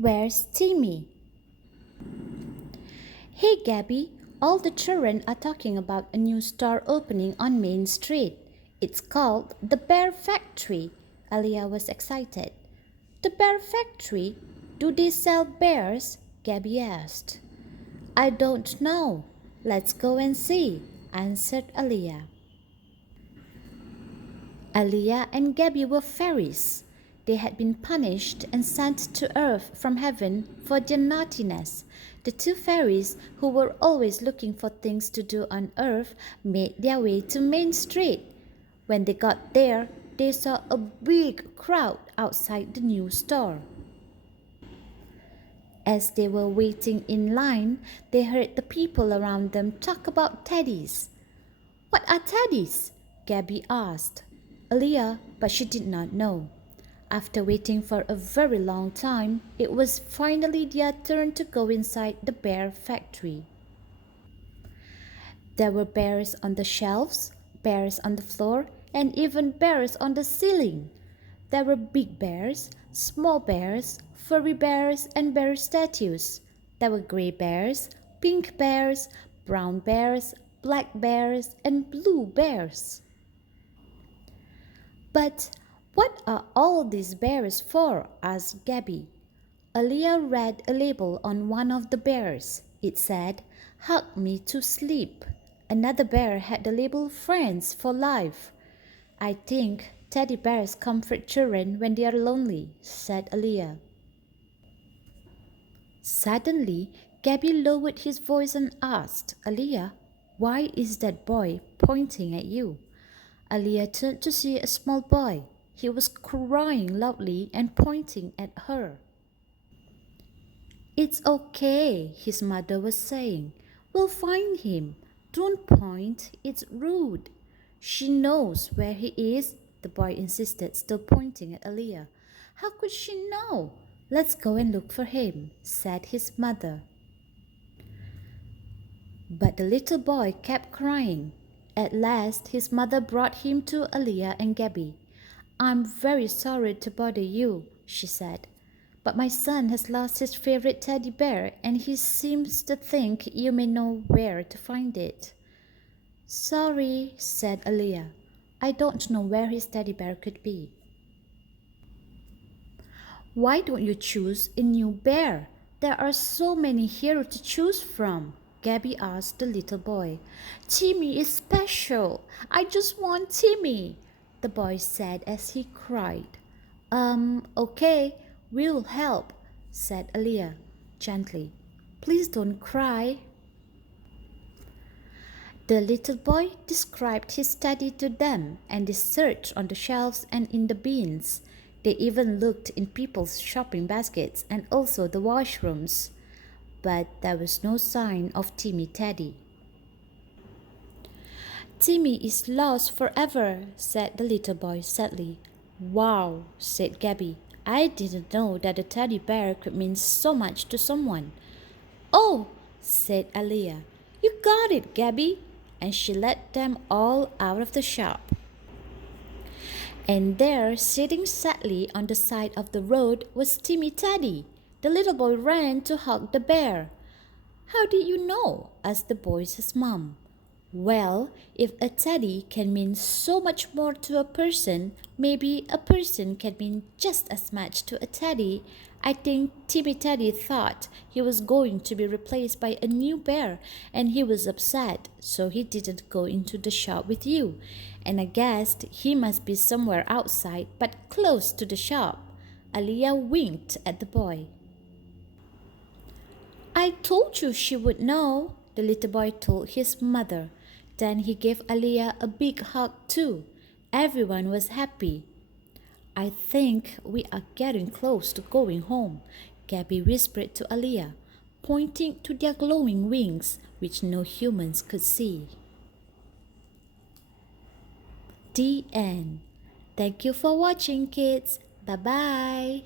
Where's Timmy? Hey Gabby, all the children are talking about a new store opening on Main Street. It's called the Bear Factory. Alia was excited. The Bear Factory? Do they sell bears? Gabby asked. I don't know. Let's go and see, answered Alia. Alia and Gabby were fairies. They had been punished and sent to earth from heaven for their naughtiness. The two fairies, who were always looking for things to do on earth, made their way to Main Street. When they got there, they saw a big crowd outside the new store. As they were waiting in line, they heard the people around them talk about teddies. What are teddies? Gabby asked. Alia, but she did not know. After waiting for a very long time, it was finally their turn to go inside the bear factory. There were bears on the shelves, bears on the floor, and even bears on the ceiling. There were big bears, small bears, furry bears, and bear statues. There were gray bears, pink bears, brown bears, black bears, and blue bears. But what are all these bears for? Asked Gabby. Alia read a label on one of the bears. It said, Hug me to sleep. Another bear had the label Friends for Life. I think teddy bears comfort children when they are lonely, said Alia. Suddenly, Gabby lowered his voice and asked, Alia, why is that boy pointing at you? Alia turned to see a small boy. He was crying loudly and pointing at her. It's okay, his mother was saying. We'll find him. Don't point, it's rude. She knows where he is, the boy insisted, still pointing at Alia. How could she know? Let's go and look for him, said his mother. But the little boy kept crying. At last, his mother brought him to Alia and Gabby. I'm very sorry to bother you, she said. But my son has lost his favorite teddy bear and he seems to think you may know where to find it. Sorry, said Alia. I don't know where his teddy bear could be. Why don't you choose a new bear? There are so many here to choose from, Gabby asked the little boy. Timmy is special. I just want Timmy, the boy said as he cried. Okay, we'll help, said Alia gently. Please don't cry. The little boy described his study to them, and they searched on the shelves and in the bins. They even looked in people's shopping baskets and also the washrooms. But there was no sign of Timmy Teddy. Timmy is lost forever, said the little boy sadly. Wow, said Gabby. I didn't know that a teddy bear could mean so much to someone. Oh, said Alia. You got it, Gabby. And she led them all out of the shop. And there, sitting sadly on the side of the road, was Timmy Teddy. The little boy ran to hug the bear. How did you know? Asked the boy's mom. Well, if a teddy can mean so much more to a person, maybe a person can mean just as much to a teddy. I think Timmy Teddy thought he was going to be replaced by a new bear and he was upset, so he didn't go into the shop with you. And I guessed he must be somewhere outside but close to the shop. Alia winked at the boy. I told you she would know, the little boy told his mother. Then he gave Alia a big hug too. Everyone was happy. I think we are getting close to going home, Gabby whispered to Alia, pointing to their glowing wings, which no humans could see. The end. Thank you for watching, kids. Bye-bye.